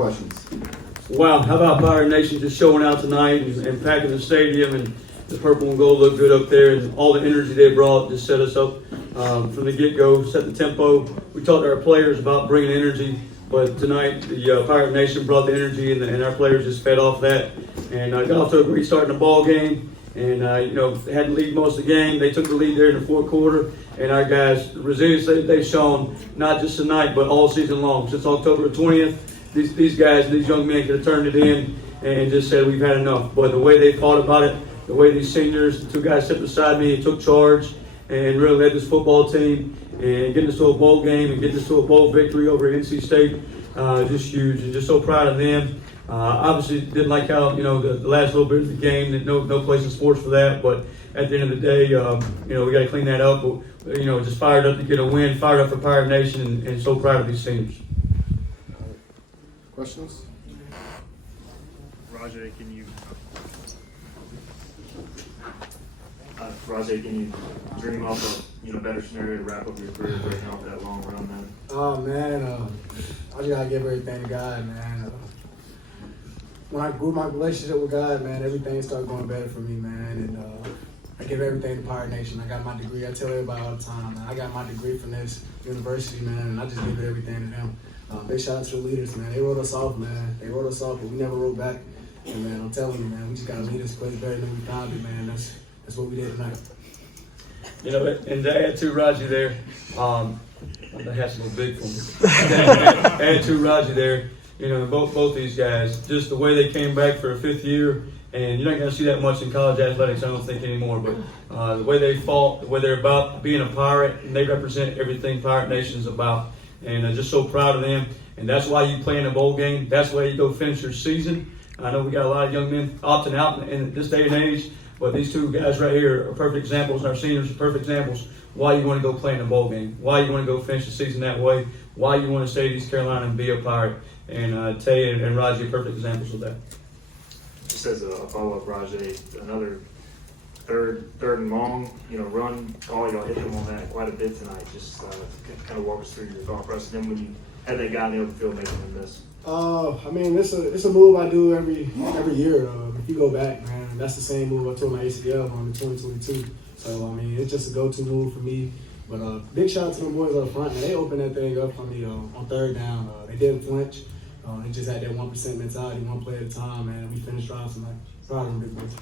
questions. Wow, how about Pirate Nation just showing out tonight and packing the stadium, and the purple and gold looked good up there, and all the energy they brought just set us up from the get-go, set the tempo. We talked to our players about bringing energy, but tonight the Pirate Nation brought the energy, and our players just fed off that, and got off to a great start in the ball game, and had to lead most of the game. They took the lead there in the fourth quarter, and our guys, the resilience they've shown, not just tonight, but all season long. Since October 20th, these guys, these young men could have turned it in and just said, we've had enough. But the way they fought about it, the way these seniors, the two guys sitting beside me, took charge and really led this football team and getting us to a bowl game and getting us to a bowl victory over NC State, just huge, and just so proud of them. Obviously didn't like how, the last little bit of the game, that no place in sports for that, but at the end of the day, we got to clean that up. But, just fired up to get a win, fired up for Pirate Nation, and so proud of these seniors. Questions? Rahjai, can you dream up a better scenario to wrap up your career breaking off that long run, man? Oh man, I just gotta give everything to God, man. When I grew my relationship with God, man, everything started going better for me, man. And I give everything to Pirate Nation. I got my degree. I tell everybody all the time, man. I got my degree from this university, man, and I just give everything to them. Big shout out to the leaders, man. They wrote us off, man. They wrote us off, but we never wrote back. And man, I'm telling you, man, we just gotta lead this place better than we found it, man. That's what we did tonight. And to add to Rahjai there, the hat's a little big for me. Add to Rahjai there, both these guys, just the way they came back for a fifth year, and you're not going to see that much in college athletics, I don't think, anymore, but the way they fought, the way they're about being a Pirate, and they represent everything Pirate Nation is about, and I'm just so proud of them, and that's why you play in a bowl game, that's why you go finish your season. I know we got a lot of young men opting out in this day and age, but these two guys right here are perfect examples, and our seniors are perfect examples why you want to go play in a bowl game, why you want to go finish the season that way, why you want to stay at East Carolina and be a Pirate. And Tay and Rahjai are perfect examples of that. Just as a follow-up, Rahjai, another third and long, run call. Y'all hit them on that quite a bit tonight. Just kind of walk us through your thought process. And then when you had that guy in the open field making them miss. It's a move I do every year. If you go back, man, that's the same move I told my ACL on the 2022. So it's just a go-to move for me. But big shout out to the boys up front, man. They opened that thing up for me on third down. They didn't flinch. They just had that 1% mentality, one play at a time, man. We finished drives tonight. Proud of them, big boys.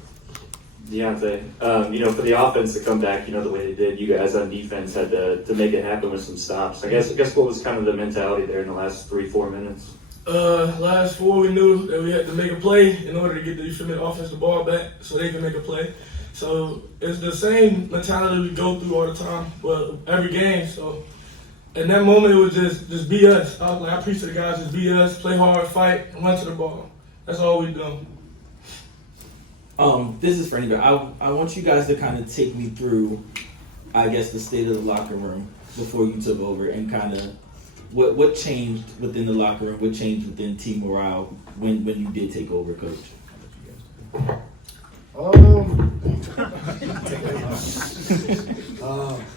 Deontay, for the offense to come back, the way they did, you guys on defense had to make it happen with some stops. I guess what was kind of the mentality there in the last 3-4 minutes? Last 4, we knew that we had to make a play in order to get the Eastern offense the ball back so they can make a play. So it's the same mentality we go through all the time, but every game. So in that moment, it was just be us. I preach to the guys, just be us, play hard, fight, and run to the ball. That's all we do. This is for anybody. I want you guys to kind of take me through, I guess, the state of the locker room before you took over, and kind of what changed within the locker room, what changed within team morale when you did take over, Coach.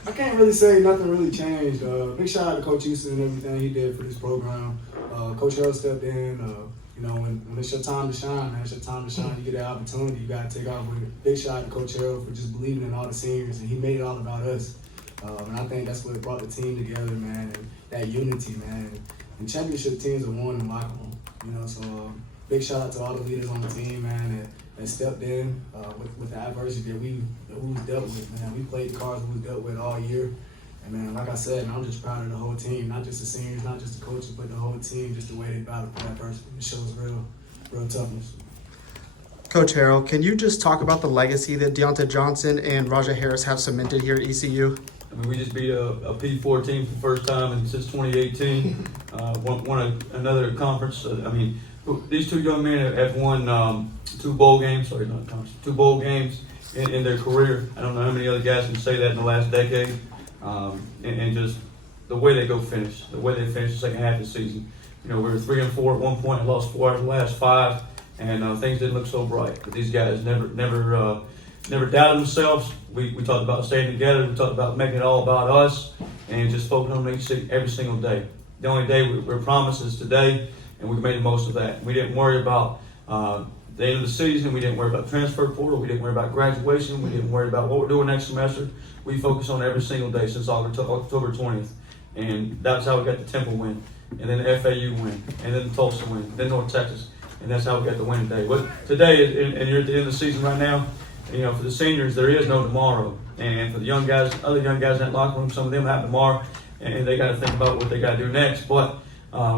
I can't really say nothing really changed. Big shout out to Coach Houston and everything he did for this program. Coach Harrell stepped in. When it's your time to shine, man, it's your time to shine. You get that opportunity, you got to take off with it. Big shout out to Coach Harrell for just believing in all the seniors, and he made it all about us. And I think that's what brought the team together, man, and that unity, man. And championship teams are won in the locker room, So big shout out to all the leaders on the team, man, that stepped in with the adversity that we dealt with, man. We played the cards we dealt with all year. And, man, like I said, I'm just proud of the whole team, not just the seniors, not just the coaches, but the whole team, just the way they battled for that person. It shows real toughness. Coach Harrell, can you just talk about the legacy that Deontay Johnson and Rahjai Harris have cemented here at ECU? We just beat a P4 team for the first time since 2018. Won another conference. These two young men have won 2 bowl games. Sorry, not conference. 2 bowl games in their career. I don't know how many other guys can say that in the last decade. And just the way they finish the second half of the season. We were 3-4 at one point. I lost 4 out of the last 5, and things didn't look so bright. But these guys never doubted themselves. We talked about staying together. We talked about making it all about us, and just focusing on every single day. The only day we're promised is today, and we made the most of that. We didn't worry about the end of the season. We didn't worry about the transfer portal. We didn't worry about graduation. We didn't worry about what we're doing next semester. We focused on every single day since October 20th, and that's how we got the Temple win, and then the FAU win, and then the Tulsa win, then North Texas, and that's how we got the win today. But today, and you're at the end of the season right now, for the seniors, there is no tomorrow, and for the young guys, other young guys in that locker room, some of them have tomorrow, and they got to think about what they got to do next. But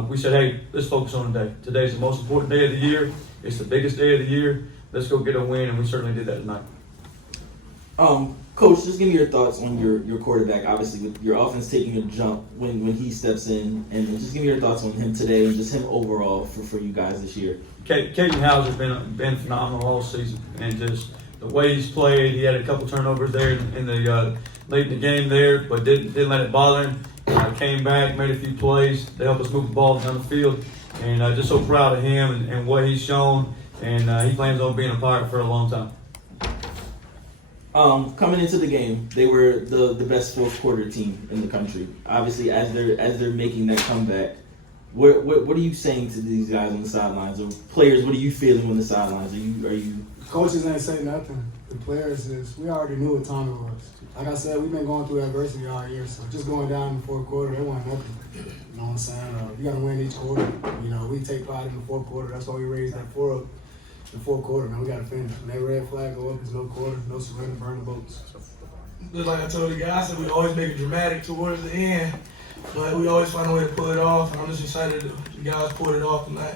we said, hey, let's focus on today. Today's the most important day of the year. It's the biggest day of the year. Let's go get a win, and we certainly did that tonight. Coach, just give me your thoughts on your quarterback. Obviously, with your offense taking a jump when he steps in, and just give me your thoughts on him today and just him overall for you guys this year. Caden Hauser's been phenomenal all season, and just the way he's played. He had a couple turnovers there in the late in the game there, but didn't let it bother him. Came back, made a few plays to help us move the ball down the field, and just so proud of him and what he's shown. And he plans on being a Pirate for a long time. Coming into the game, they were the best fourth quarter team in the country. Obviously, as they're making that comeback, what are you saying to these guys on the sidelines, or players? What are you feeling on the sidelines? Are you? Coaches ain't say nothing. The players we already knew what time it was. Like I said, we've been going through adversity all year, so just going down in the fourth quarter, they want nothing. You know what I'm saying? You got to win each quarter. We take pride in the fourth quarter. That's why we raised that four up. The fourth quarter, man, we got to finish. When that red flag go up, there's no quarter, no surrender, burn the boats. Just like I told the guys, I said we always make it dramatic towards the end, but we always find a way to pull it off. And I'm just excited that the guys pulled it off tonight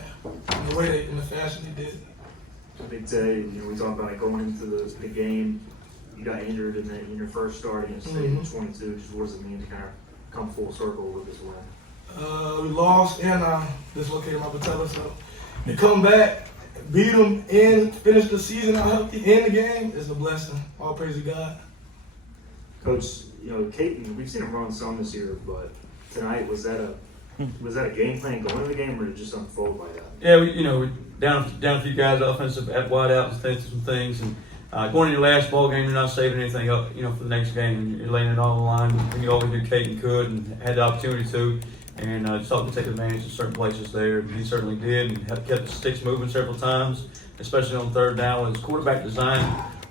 in the fashion they did. I think today, we talked about going into the game. You got injured in your first start against State in 22. Just what does it mean to kind of come full circle with this win? We lost and dislocated my patella, so to come back, beat them, and finish the season out healthy in the game is a blessing. All praise to God. Coach, Caden, we've seen him run some this year, but tonight was that a game plan going into the game, or did it just unfold like that? Yeah, we down a few guys offensive at wide out and some things, and going into your last ball game, you're not saving anything up, for the next game. You're laying it all on the line, and you always do. Caden could and had the opportunity to, and just thought to take advantage of certain places there, and he certainly did, and kept the sticks moving several times, especially on third down with his quarterback design.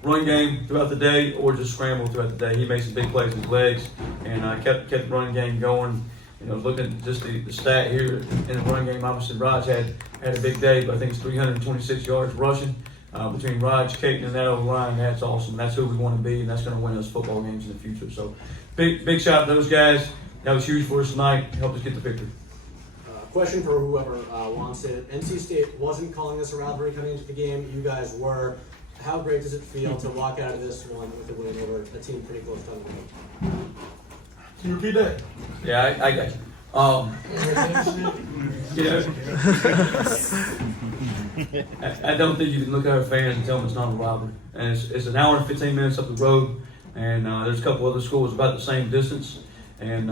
Run game throughout the day, or just scramble throughout the day. He made some big plays with his legs, and kept the run game going. Looking at just the stat here in the run game, obviously Raj had a big day, but I think it's 326 yards rushing between Raj, Caden, and that old line. That's awesome. That's who we want to be, and that's going to win us football games in the future. So big shout out to those guys. That was huge for us tonight. Helped us get the victory. Question for whoever wants it. NC State wasn't calling this a rivalry coming into the game. You guys were. How great does it feel to walk out of this one with a win over a team pretty close to the game? Can you repeat that? Yeah, I got you. I don't think you can look at our fans and tell them it's not a rivalry. And it's an hour and 15 minutes up the road, and there's a couple other schools about the same distance. And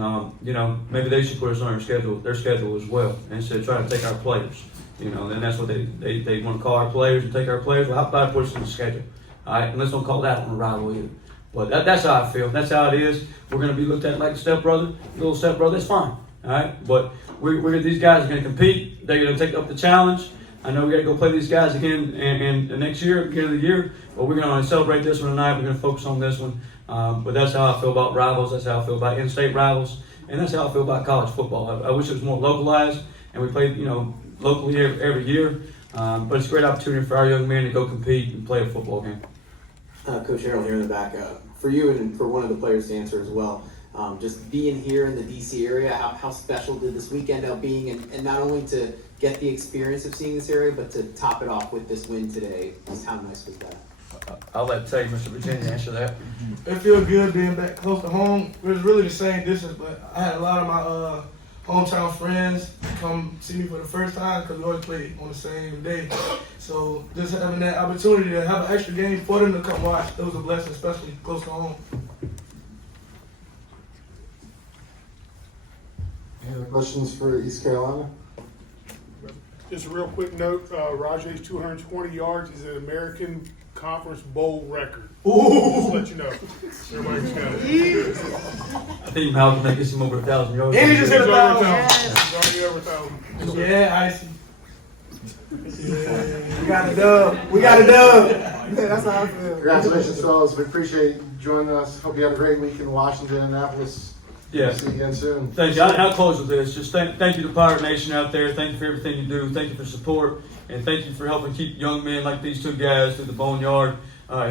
maybe they should put us on their schedule as well, instead of trying to take our players. And that's what they want to call our players and take our players. Well, how about I put us on the schedule? All right, and let's don't call that one a rivalry either. But that's how I feel. That's how it is. We're going to be looked at like a stepbrother, little stepbrother. That's fine. All right, but these guys are going to compete. They're going to take up the challenge. I know we got to go play these guys again and next year, beginning of the year. But we're going to celebrate this one tonight. We're going to focus on this one. But that's how I feel about rivals. That's how I feel about in-state rivals, and that's how I feel about college football. I wish it was more localized, and we played, locally every year. But it's a great opportunity for our young men to go compete and play a football game. Coach Harrell here in the back. For you and for one of the players to answer as well, just being here in the D.C. area, how special did this week end up being? And not only to get the experience of seeing this area, but to top it off with this win today. Just how nice was that? I'll let Mr. Virginia answer that. It feels good being back close to home. It was really the same distance, but I had a lot of my hometown friends come see me for the first time because we always play on the same day. So just having that opportunity to have an extra game for them to come watch, it was a blessing, especially close to home. Any other questions for East Carolina? Just a real quick note, Rahjai's 220 yards is an American Conference Bowl record. Just to let you know. Everybody's got it. I think Malcolm may get some over 1,000 yards. And he just hit 1,000. He's already over 1,000. Yeah, icy. We got a dub. We got a dub. That's how I feel. Congratulations, fellas. We appreciate you joining us. Hope you had a great week in Washington, Annapolis. Yeah. See you again soon. Thank you. I'll close with this. Just thank you to Pirate Nation out there. Thank you for everything you do. Thank you for support. And thank you for helping keep young men like these two guys through the boneyard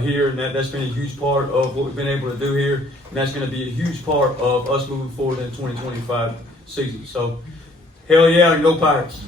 here. And that's been a huge part of what we've been able to do here. And that's going to be a huge part of us moving forward in the 2025 season. So, hell yeah, go Pirates.